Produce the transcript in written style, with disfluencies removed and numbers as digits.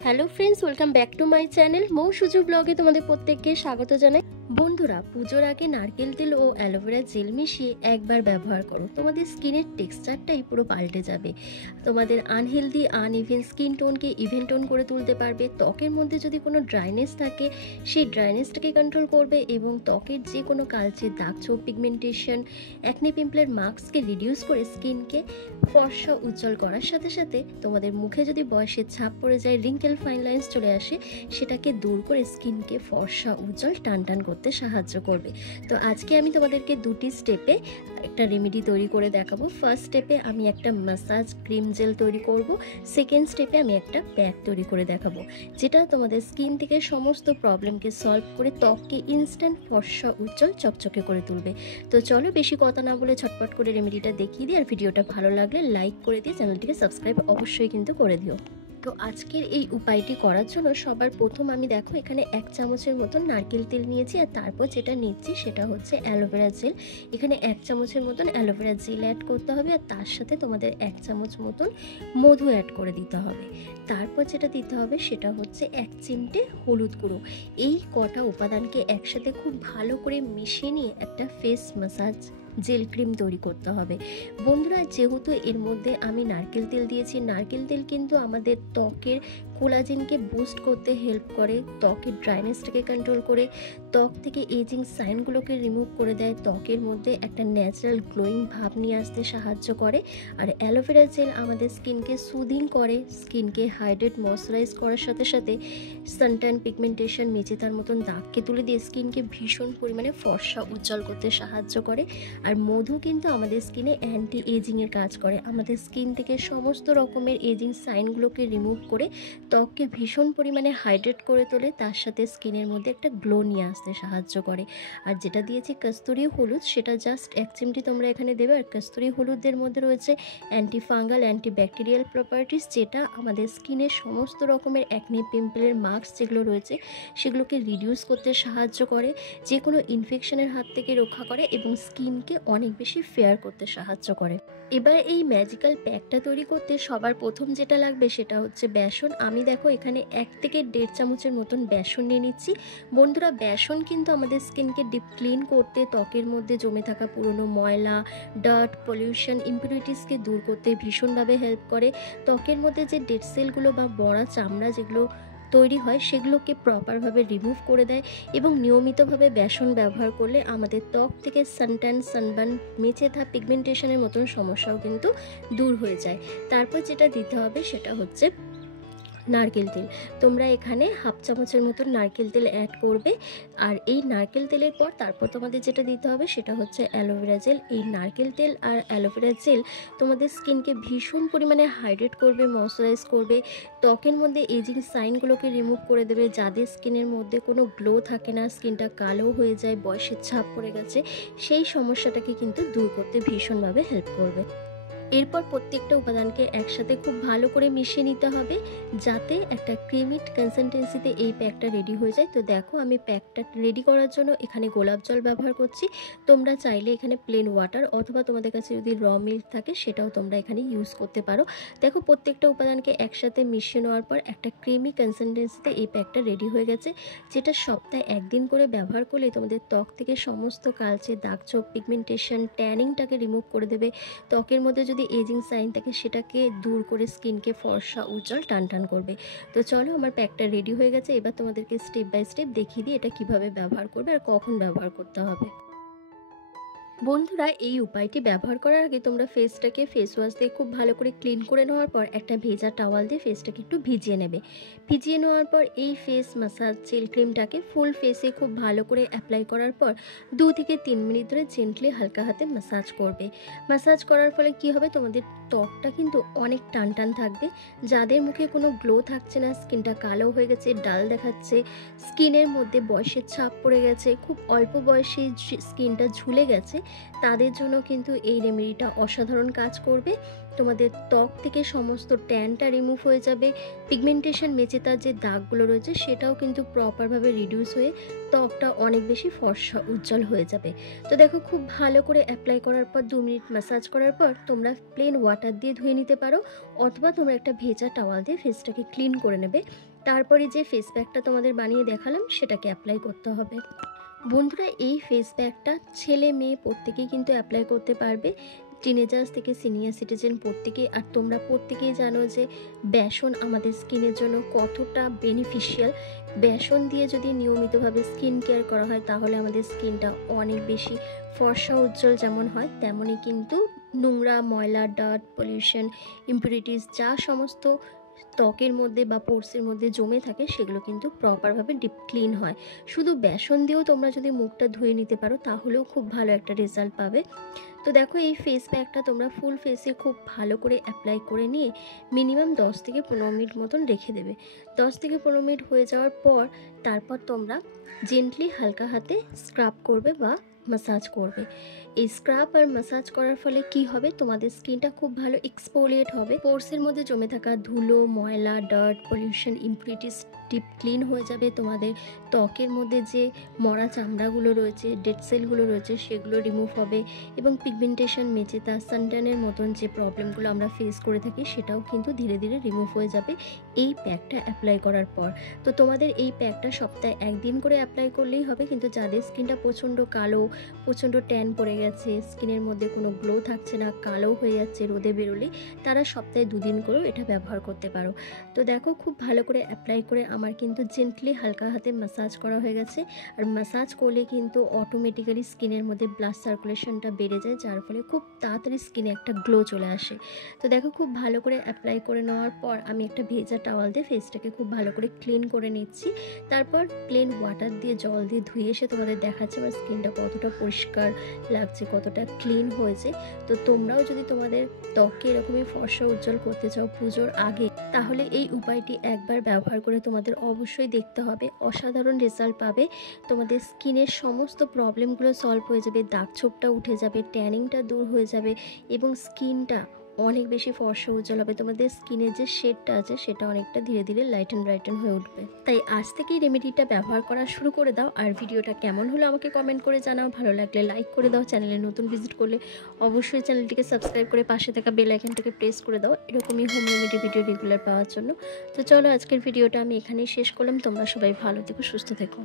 Hello friends, welcome back to my channel. Mou Suju ব্লগে তোমাদের প্রত্যেককে স্বাগত জানাই। বন্ধুরা, পুজোর আগে নারকেল তেল ও অ্যালোভেরা জেল মিশিয়ে একবার ব্যবহার করো, তোমাদের স্কিনের টেক্সচারটাই পুরো পাল্টে যাবে। তোমাদের আনহেলদি আনইভেন স্কিন টোনকে ইভেন টোন করে তুলতে পারবে। ত্বকের মধ্যে যদি কোনো ড্রাইনেস থাকে সেই ড্রাইনেসটাকে কন্ট্রোল করবে এবং ত্বকের যে কোনো কালচে দাগ ছোপ পিগমেন্টেশন অ্যাকনে পিম্পলের মার্কসকে রিডিউস করে স্কিনকে ফর্সা উজ্জ্বল করার সাথে সাথে তোমাদের মুখে যদি বয়সের ছাপ পড়ে যায়, রিঙ্কেল ফাইন লাইন্স চলে আসে, সেটাকে দূর করে স্কিনকে ফর্সা উজ্জ্বল টান টান করতে সাহায্য করবে। তো আজকে আমি তোমাদেরকে দুটি স্টেপে একটা রেমেডি তৈরি করে দেখাবো। ফার্স্ট স্টেপে আমি একটা ম্যাসাজ ক্রিম জেল তৈরি করব, সেকেন্ড স্টেপে আমি একটা প্যাক তৈরি করে দেখাবো, যেটা তোমাদের স্কিন থেকে সমস্ত প্রবলেমকে সলভ করে ত্বককে ইনস্ট্যান্ট ফর্সা উজ্জ্বল চকচকে করে তুলবে। তো চলো বেশি কথা না বলে ঝটপট করে রেমেডিটা দেখিয়ে দিই। আর ভিডিওটা ভালো লাগলে লাইক করে দিয়ে চ্যানেলটিকে সাবস্ক্রাইব অবশ্যই কিন্তু করে দিও। তো আজকের এই উপায়টি করার জন্য সবার প্রথম আমি দেখো এখানে 1 চামচের মতন নারকেল তেল নিয়েছি, আর তারপর যেটা নিচ্ছি সেটা হচ্ছে অ্যালোভেরা জেল। এখানে 1 চামচের মতন অ্যালোভেরা জেল অ্যাড করতে হবে, আর তার সাথে তোমাদের 1 চামচ মতন মধু অ্যাড করে দিতে হবে। তারপর যেটা দিতে হবে সেটা হচ্ছে 1 চিমটে হলুদ গুঁড়ো। এই কটা উপাদানকে একসাথে খুব ভালো করে মিশিয়ে নিয়ে একটা ফেস ম্যাসাজ জেল ক্রিম তৈরি করতে হবে। বন্ধুরা, যেহেতু এর মধ্যে আমি নারকেল তেল দিয়েছি, নারকেল তেল কিন্তু আমাদের ত্বকের কোলাজেনকে বুস্ট করতে হেল্প করে, ত্বকের ড্রাইনেসটাকে কন্ট্রোল করে, ত্বক থেকে এজিং সাইনগুলোকে রিমুভ করে দেয়, ত্বকের মধ্যে একটা ন্যাচারাল গ্লোয়িং ভাব নিয়ে আসতে সাহায্য করে। আর অ্যালোভেরা জেল আমাদের স্কিনকে সুদিং করে, স্কিনকে হাইড্রেট ময়শ্চারাইজ করার সাথে সাথে সানট্যান পিগমেন্টেশন মেচেতার মতন দাগকে তুলে দিয়ে স্কিনকে ভীষণ পরিমাণে ফর্সা উজ্জ্বল করতে সাহায্য করে। আর মধু কিন্তু আমাদের স্কিনে অ্যান্টি এজিংয়ের কাজ করে, আমাদের স্কিন থেকে সমস্ত রকমের এজিং সাইনগুলোকে রিমুভ করে ত্বককে ভীষণ পরিমাণে হাইড্রেট করে তোলে, তার সাথে স্কিনের মধ্যে একটা গ্লো নিয়ে আসতে সাহায্য করে। আর যেটা দিয়েছি কস্তুরি হলুদ, সেটা জাস্ট 1 চিমটি তোমরা এখানে দেবে। আর কস্তুরি হলুদের মধ্যে রয়েছে anti fungal anti bacterial properties, যেটা আমাদের স্কিনের সমস্ত রকমের অ্যাকনে পিম্পলের মার্কস যেগুলো রয়েছে সেগুলোকে রিডিউস করতে সাহায্য করে, যে কোনো ইনফেকশনের হাত থেকে রক্ষা করে এবং স্কিনকে অনেক বেশি ফেয়ার করতে সাহায্য করে। এবার এই ম্যাজিক্যাল প্যাকটা তৈরি করতে সবার প্রথম যেটা লাগবে সেটা হচ্ছে বেসন। আমি দেখো এখানে 1 থেকে 1.5 চামচের মতন বেসন নিয়ে নিচ্ছি। বন্ধুরা, বেসন কিন্তু আমাদের স্কিনকে ডিপ ক্লিন করতে, ত্বকের মধ্যে জমে থাকা পুরনো ময়লা, ডার্ট, পলিউশন, ইম্পিউরিটিসকে দূর করতে ভীষণভাবে হেল্প করে। ত্বকের মধ্যে যে ডেড সেলগুলো বা মরা চামড়া যেগুলো তৈরি হয় সেগুলোকে প্রপারভাবে রিমুভ করে দেয় এবং নিয়মিতভাবে বেসন ব্যবহার করলে আমাদের ত্বক থেকে সানট্যান, সানবার্ন, মেচেথা, পিগমেন্টেশনের মতন সমস্যাও কিন্তু দূর হয়ে যায়। তারপর যেটা দিতে হবে সেটা হচ্ছে নারকেল তেল। তোমরা এখানে 1/2 চামচের মতন নারকেল তেল অ্যাড করবে। আর এই নারকেল তেলের পর তারপর তোমাদের যেটা দিতে হবে সেটা হচ্ছে অ্যালোভেরা জেল। এই নারকেল তেল আর অ্যালোভেরা জেল তোমাদের স্কিনকে ভীষণ পরিমাণে হাইড্রেট করবে, ময়শ্চারাইজ করবে, ত্বকের মধ্যে এজিং সাইনগুলোকে রিমুভ করে দেবে। যাদের স্কিনের মধ্যে কোনো গ্লো থাকে না, স্কিনটা কালো হয়ে যায়, বয়সের ছাপ পড়ে গেছে, সেই সমস্যাটাকে কিন্তু দূর করতে ভীষণভাবে হেল্প করবে। এরপর প্রত্যেকটা উপাদানকে একসাথে খুব ভালো করে মিশিয়ে নিতে হবে, যাতে একটা ক্রিমিড কনসিস্টেন্সিতে এই প্যাকটা রেডি হয়ে যায়। তো দেখো আমি প্যাকটা রেডি করার জন্য এখানে গোলাপ জল ব্যবহার করছি। তোমরা চাইলে এখানে প্লেন ওয়াটার অথবা তোমাদের কাছে যদি র মিল্ক থাকে সেটাও তোমরা এখানে ইউজ করতে পারো। দেখো প্রত্যেকটা উপাদানকে একসাথে মিশিয়ে নেওয়ার পর একটা ক্রিমি কনসিস্টেন্সিতে এই প্যাকটা রেডি হয়ে গেছে, যেটা সপ্তাহে 1 দিন করে ব্যবহার করলে তোমাদের ত্বক থেকে সমস্ত কালচে দাগ ছোপ, পিগমেন্টেশন, ট্যানিংটাকে রিমুভ করে দেবে। ত্বকের মধ্যে যদি এজিং সাইন থাকে সেটাকে দূর করে স্কিনকে ফর্সা উজ্জ্বল টান টান করবে। তো চলো আমার প্যাকটা রেডি হয়ে গেছে। এবার তোমাদেরকে স্টেপ বাই স্টেপ দেখিয়ে দিই এটা কিভাবে ব্যবহার করবে আর কখন ব্যবহার করতে হবে। বন্ধুরা, এই উপায়টি ব্যবহার করার আগে তোমরা ফেসটাকে ফেস ওয়াশ দিয়ে খুব ভালো করে ক্লিন করে নেওয়ার পর একটা ভেজা টাওয়াল দিয়ে ফেসটাকে একটু ভিজিয়ে নেবে। ভিজিয়ে নেওয়ার পর এই ফেস ম্যাসাজ জেল ক্রিমটাকে ফুল ফেসে খুব ভালো করে অ্যাপ্লাই করার পর 2 থেকে 3 মিনিট ধরে জেন্টলি হালকা হাতে ম্যাসাজ করবে। ম্যাসাজ করার ফলে কি হবে, তোমাদের ত্বকটা কিন্তু অনেক টান টান থাকবে। যাদের মুখে কোনো গ্লো থাকছে না, স্কিনটা কালো হয়ে গেছে, ডাল দেখাচ্ছে, স্কিনের মধ্যে বয়সের ছাপ পড়ে গেছে, খুব অল্প বয়সে স্কিনটা ঝুলে গেছে, তাদের জন্য কিন্তু এই রেমেডিটা অসাধারণ কাজ করবে। তোমাদের ত্বক থেকে সমস্ত ট্যানটা রিমুভ হয়ে যাবে, পিগমেন্টেশন মেচেতার যে দাগগুলো রয়েছে সেটাও কিন্তু প্রপারভাবে রিডিউস হয়ে ত্বকটা অনেক বেশি ফর্সা উজ্জ্বল হয়ে যাবে। তো দেখো, খুব ভালো করে অ্যাপ্লাই করার পর 2 মিনিট ম্যাসাজ করার পর তোমরা প্লেন ওয়াটার দিয়ে ধুয়ে নিতে পারো, অথবা তোমরা একটা ভেজা টাওয়াল দিয়ে ফেসটাকে ক্লিন করে নেবে। তারপরে যে ফেস প্যাকটা তোমাদের বানিয়ে দেখালাম সেটাকে অ্যাপ্লাই করতে হবে। বন্ধুরা, এই ফেস প্যাকটা ছেলে মেয়ে প্রত্যেকেই কিন্তু অ্যাপ্লাই করতে পারবে, টিনেজার্স থেকে সিনিয়র সিটিজেন প্রত্যেকেই। আর তোমরা প্রত্যেকেই জানো যে বেসন আমাদের স্কিনের জন্য কতটা বেনিফিশিয়াল। বেসন দিয়ে যদি নিয়মিতভাবে স্কিন কেয়ার করা হয় তাহলে আমাদের স্কিনটা অনেক বেশি ফর্সা উজ্জ্বল যেমন হয়, তেমনই কিন্তু নোংরা, ময়লা, ডার্ট, পলিউশন, ইম্পিউরিটিস যা সমস্ত ত্বকের মধ্যে বা পোর্সের মধ্যে জমে থাকে সেগুলো কিন্তু প্রপারভাবে ডিপ ক্লিন হয়। শুধু বেসন দিয়েও তোমরা যদি মুখটা ধুয়ে নিতে পারো তাহলেও খুব ভালো একটা রেজাল্ট পাবে। তো দেখো, এই ফেস প্যাকটা তোমরা ফুল ফেসে খুব ভালো করে অ্যাপ্লাই করে নিয়ে মিনিমাম 10 থেকে 15 মিনিট মতন রেখে দেবে। 10 থেকে 15 মিনিট হয়ে যাওয়ার পর তারপর তোমরা জেন্টলি হালকা হাতে স্ক্রাব করবে বা ম্যাসাজ করবে। এই স্ক্রাব আর ম্যাসাজ করার ফলে কি হবে, তোমাদের স্কিনটা খুব ভালো এক্সফোলিয়েট হবে, পোর্সের মধ্যে জমে থাকা ধুলো, ময়লা, dirt, pollution, impurities deep clean হয়ে যাবে। তোমাদের ত্বকের মধ্যে যে মরা চামড়াগুলো রয়েছে, ডেড সেলগুলো রয়েছে সেগুলো রিমুভ হবে, এবং পিগমেন্টেশন, মেচেতা, সানট্যানের মতন যে প্রবলেমগুলো আমরা ফেস করে থাকি সেটাও কিন্তু ধীরে ধীরে রিমুভ হয়ে যাবে এই প্যাকটা অ্যাপ্লাই করার পর। তো তোমাদের এই প্যাকটা সপ্তাহে 1 দিন করে অ্যাপ্লাই করলেই হবে, কিন্তু যাদের স্কিনটা প্রচণ্ড কালো, প্রচণ্ড ট্যান পড়ে গেছে, স্কিনের মধ্যে কোনো গ্লো থাকছে না, কালো হয়ে যাচ্ছে রোদে বেরোলে, তারা সপ্তাহে 2 দিন করেও এটা ব্যবহার করতে পারো। তো দেখো, খুব ভালো করে অ্যাপ্লাই করে আমার কিন্তু জেন্টলি হালকা হাতে ম্যাসাজ করা হয়ে গেছে। আর ম্যাসাজ করলে কিন্তু অটোমেটিক্যালি স্কিনের মধ্যে ব্লাড সার্কুলেশনটা বেড়ে যায়, যার ফলে খুব তাড়াতাড়ি স্কিনে একটা গ্লো চলে আসে। তো দেখো, খুব ভালো করে অ্যাপ্লাই করে নেওয়ার পর আমি একটা ভেজা টাওয়াল দিয়ে ফেসটাকে খুব ভালো করে ক্লিন করে নিচ্ছি। তারপর প্লেন ওয়াটার দিয়ে, জল দিয়ে ধুয়ে এসে তোমাদের দেখাচ্ছে আমার স্কিনটা কতটা পরিষ্কার লাগছে, কতটা ক্লিন হয়েছে। তো তোমরাও যদি তোমাদের ত্বককে এরকমই ফর্সা উজ্জ্বল করতে চাও পুজোর আগে, তাহলে এই উপায়টি একবার ব্যবহার করে তোমাদের অবশ্যই দেখতে হবে, অসাধারণ রেজাল্ট পাবে। তোমাদের স্কিনের সমস্ত প্রবলেমগুলো সলভ হয়ে যাবে, দাগছোপটা উঠে যাবে, ট্যানিংটা দূর হয়ে যাবে, এবং স্কিনটা অনেক বেশি ফর্সা উজ্জ্বল হবে। তোমাদের স্কিনের যে শেডটা আছে সেটা অনেকটা ধীরে ধীরে লাইটেন হয়ে উঠবে। তাই আজ থেকেই রেমেডিটা ব্যবহার করা শুরু করে দাও। আর ভিডিওটা কেমন হলো আমাকে কমেন্ট করে জানাও, ভালো লাগলে লাইক করে দাও, চ্যানেলে নতুন ভিজিট করলে অবশ্যই চ্যানেলটিকে সাবস্ক্রাইব করে পাশে থাকা বেল আইকনটাকে প্রেস করে দাও এরকমই হোম রেমেডি ভিডিও রেগুলার পাওয়ার জন্য। তো চলো, আজকের ভিডিওটা আমি এখানেই শেষ করলাম। তোমরা সবাই ভালো থেকো, সুস্থ থেকো।